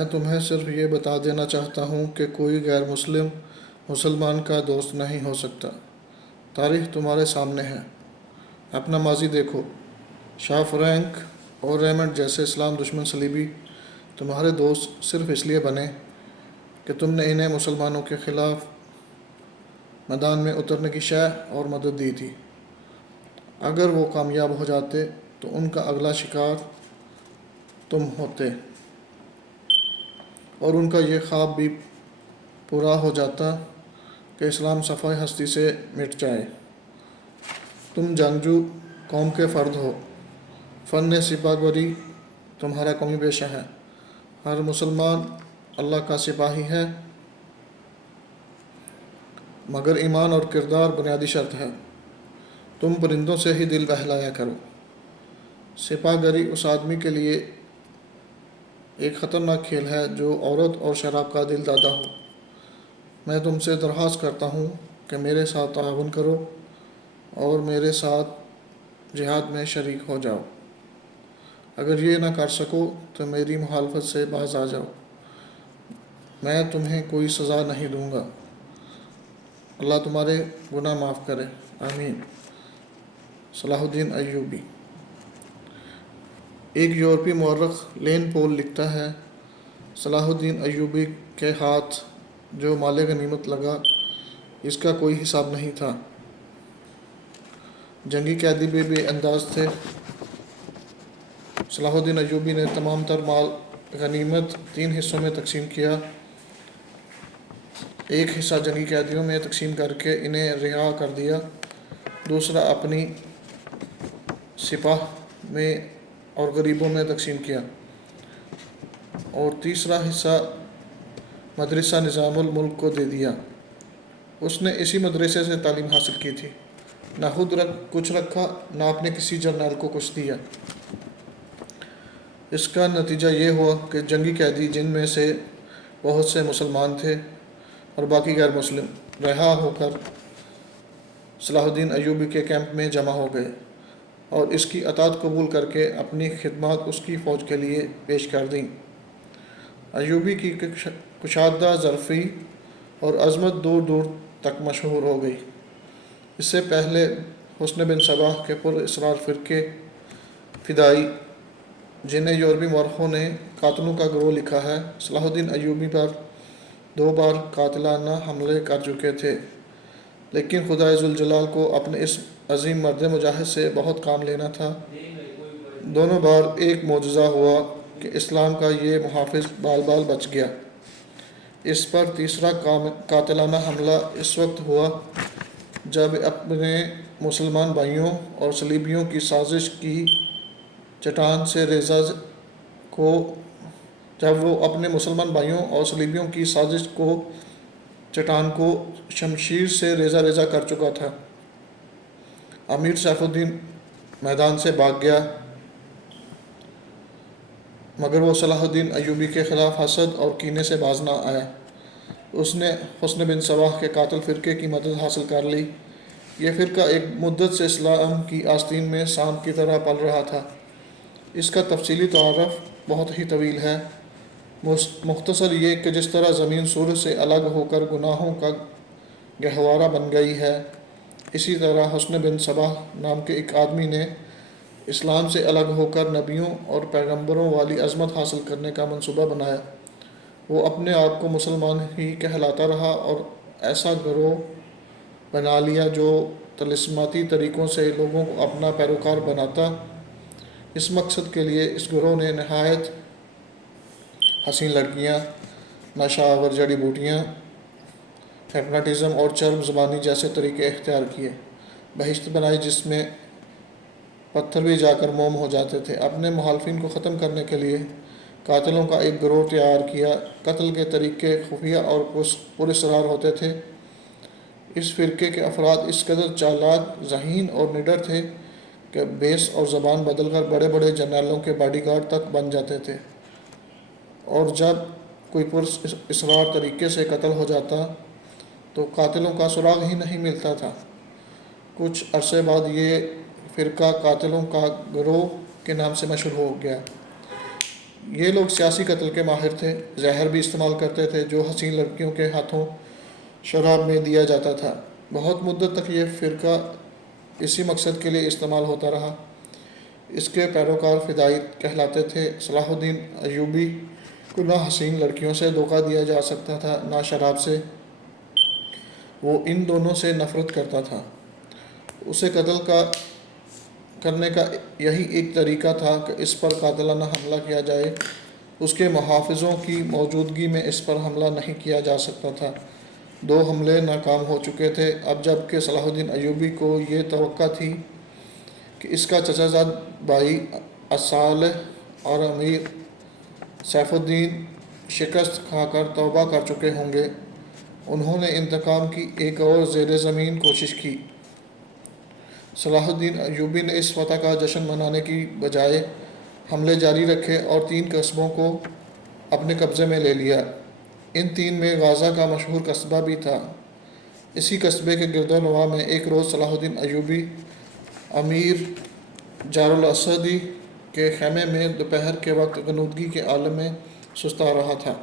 میں تمہیں صرف یہ بتا دینا چاہتا ہوں کہ کوئی غیر مسلم مسلمان کا دوست نہیں ہو سکتا۔ تاریخ تمہارے سامنے ہے، اپنا ماضی دیکھو۔ شاہ فرینک اور ریمنڈ جیسے اسلام دشمن صلیبی تمہارے دوست صرف اس لیے بنے کہ تم نے انہیں مسلمانوں کے خلاف میدان میں اترنے کی شرح اور مدد دی تھی۔ اگر وہ کامیاب ہو جاتے تو ان کا اگلا شکار تم ہوتے اور ان کا یہ خواب بھی پورا ہو جاتا کہ اسلام صفحہ ہستی سے مٹ جائے۔ تم جنگجو قوم کے فرد ہو، فن سپاہ گوری تمہارا قومی پیشہ ہے۔ ہر مسلمان اللہ کا سپاہی ہے، مگر ایمان اور کردار بنیادی شرط ہے۔ تم پرندوں سے ہی دل بہلایا کرو۔ سپاہ گری اس آدمی کے لیے ایک خطرناک کھیل ہے جو عورت اور شراب کا دل دادا ہو۔ میں تم سے درخواست کرتا ہوں کہ میرے ساتھ تعاون کرو اور میرے ساتھ جہاد میں شریک ہو جاؤ۔ اگر یہ نہ کر سکو تو میری مخالفت سے باز آ جاؤ، میں تمہیں کوئی سزا نہیں دوں گا۔ اللہ تمہارے گناہ معاف کرے، آمین۔ صلاح الدین ایوبی۔ ایک یورپی مورخ لین پول لکھتا ہے، صلاح الدین ایوبی کے ہاتھ جو مال غنیمت لگا اس کا کوئی حساب نہیں تھا۔ جنگی قیدی بھی بے انداز تھے۔ صلاح الدین ایوبی نے تمام تر مال غنیمت 3 حصوں میں تقسیم کیا۔ ایک حصہ جنگی قیدیوں میں تقسیم کر کے انہیں رہا کر دیا، دوسرا اپنی سپاہ میں اور غریبوں میں تقسیم کیا، اور تیسرا حصہ مدرسہ نظام الملک کو دے دیا۔ اس نے اسی مدرسے سے تعلیم حاصل کی تھی۔ نہ خود کچھ رکھا، نہ اپنے کسی جرنیل کو کچھ دیا۔ اس کا نتیجہ یہ ہوا کہ جنگی قیدی، جن میں سے بہت سے مسلمان تھے اور باقی غیر مسلم، رہا ہو کر صلاح الدین ایوبی کے کیمپ میں جمع ہو گئے اور اس کی اطاعت قبول کر کے اپنی خدمات اس کی فوج کے لیے پیش کر دیں۔ ایوبی کی کشادہ ظفری اور عظمت دور دور تک مشہور ہو گئی۔ اس سے پہلے حسن بن صباح کے پر اسرار فرقے فدائی، جنہیں یورپی مورخوں نے قاتلوں کا گروہ لکھا ہے، صلاح الدین ایوبی پر 2 بار قاتلانہ حملے کر چکے تھے، لیکن خدائے ذوالجلال کو اپنے اس عظیم مرد مجاہد سے بہت کام لینا تھا۔ دونوں بار ایک معجزہ ہوا کہ اسلام کا یہ محافظ بال بال بچ گیا۔ اس پر تیسرا قاتلانہ حملہ اس وقت ہوا جب اپنے مسلمان بھائیوں اور صلیبیوں کی سازش کی چٹان سے ریزہ کو جب وہ اپنے مسلمان بھائیوں اور صلیبیوں کی سازش کو چٹان کو شمشیر سے ریزہ ریزہ کر چکا تھا۔ امیر سیف الدین میدان سے بھاگ گیا، مگر وہ صلاح الدین ایوبی کے خلاف حسد اور کینے سے باز نہ آیا۔ اس نے حسن بن صباح کے قاتل فرقے کی مدد حاصل کر لی۔ یہ فرقہ ایک مدت سے اسلام کی آستین میں سانپ کی طرح پل رہا تھا۔ اس کا تفصیلی تعارف بہت ہی طویل ہے۔ مختصر یہ کہ جس طرح زمین سورج سے الگ ہو کر گناہوں کا گہوارہ بن گئی ہے، اسی طرح حسن بن صباح نام کے ایک آدمی نے اسلام سے الگ ہو کر نبیوں اور پیغمبروں والی عظمت حاصل کرنے کا منصوبہ بنایا۔ وہ اپنے آپ کو مسلمان ہی کہلاتا رہا اور ایسا گروہ بنا لیا جو طلسماتی طریقوں سے لوگوں کو اپنا پیروکار بناتا۔ اس مقصد کے لیے اس گروہ نے نہایت حسین لڑکیاں، نشہ آور جڑی بوٹیاں، ہپناٹزم اور چرب زبانی جیسے طریقے اختیار کیے۔ بہشت بنائی جس میں پتھر بھی جا کر موم ہو جاتے تھے۔ اپنے مخالفین کو ختم کرنے کے لیے قاتلوں کا ایک گروہ تیار کیا۔ قتل کے طریقے خفیہ اور پراسرار ہوتے تھے۔ اس فرقے کے افراد اس قدر چالاک، ذہین اور نڈر تھے کہ بیس اور زبان بدل کر بڑے بڑے جرنیلوں کے باڈی گارڈ تک بن جاتے تھے، اور جب کوئی پراسرار طریقے سے قتل ہو جاتا تو قاتلوں کا سراغ ہی نہیں ملتا تھا۔ کچھ عرصے بعد یہ فرقہ قاتلوں کا گروہ کے نام سے مشہور ہو گیا۔ یہ لوگ سیاسی قتل کے ماہر تھے، زہر بھی استعمال کرتے تھے جو حسین لڑکیوں کے ہاتھوں شراب میں دیا جاتا تھا۔ بہت مدت تک یہ فرقہ اسی مقصد کے لیے استعمال ہوتا رہا۔ اس کے پیروکار فدائی کہلاتے تھے۔ صلاح الدین ایوبی کو نہ حسین لڑکیوں سے دھوکہ دیا جا سکتا تھا نہ شراب سے، وہ ان دونوں سے نفرت کرتا تھا۔ اسے قتل کرنے کا یہی ایک طریقہ تھا کہ اس پر قاتلانہ حملہ کیا جائے۔ اس کے محافظوں کی موجودگی میں اس پر حملہ نہیں کیا جا سکتا تھا۔ 2 حملے ناکام ہو چکے تھے۔ اب جب کہ صلاح الدین ایوبی کو یہ توقع تھی کہ اس کا چچا زاد بھائی الصالح اور امیر سیف الدین شکست کھا کر توبہ کر چکے ہوں گے، انہوں نے انتقام کی ایک اور زیر زمین کوشش کی۔ صلاح الدین ایوبی نے اس فتح کا جشن منانے کی بجائے حملے جاری رکھے اور 3 قصبوں کو اپنے قبضے میں لے لیا۔ ان 3 میں غازہ کا مشہور قصبہ بھی تھا۔ اسی قصبے کے گرد و نواح میں ایک روز صلاح الدین ایوبی امیر جار الاسدی کے خیمے میں دوپہر کے وقت غنودگی کے عالم میں سستا رہا تھا۔